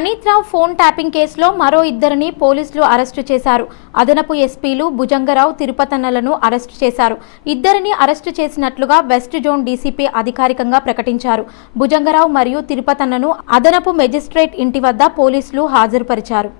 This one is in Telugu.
ప్రణీత్ రావు ఫోన్ ట్యాపింగ్ కేసులో మరో ఇద్దరిని పోలీసులు అరెస్టు చేశారు. అదనపు ఎస్పీలు భుజంగరావు, తిరుపతన్నలను అరెస్టు చేశారు. ఇద్దరిని అరెస్టు చేసినట్లుగా వెస్ట్ జోన్ డీసీపీ అధికారికంగా ప్రకటించారు. భుజంగరావు మరియు తిరుపతన్నను అదనపు మెజిస్ట్రేట్ ఇంటి వద్ద పోలీసులు హాజరుపరిచారు.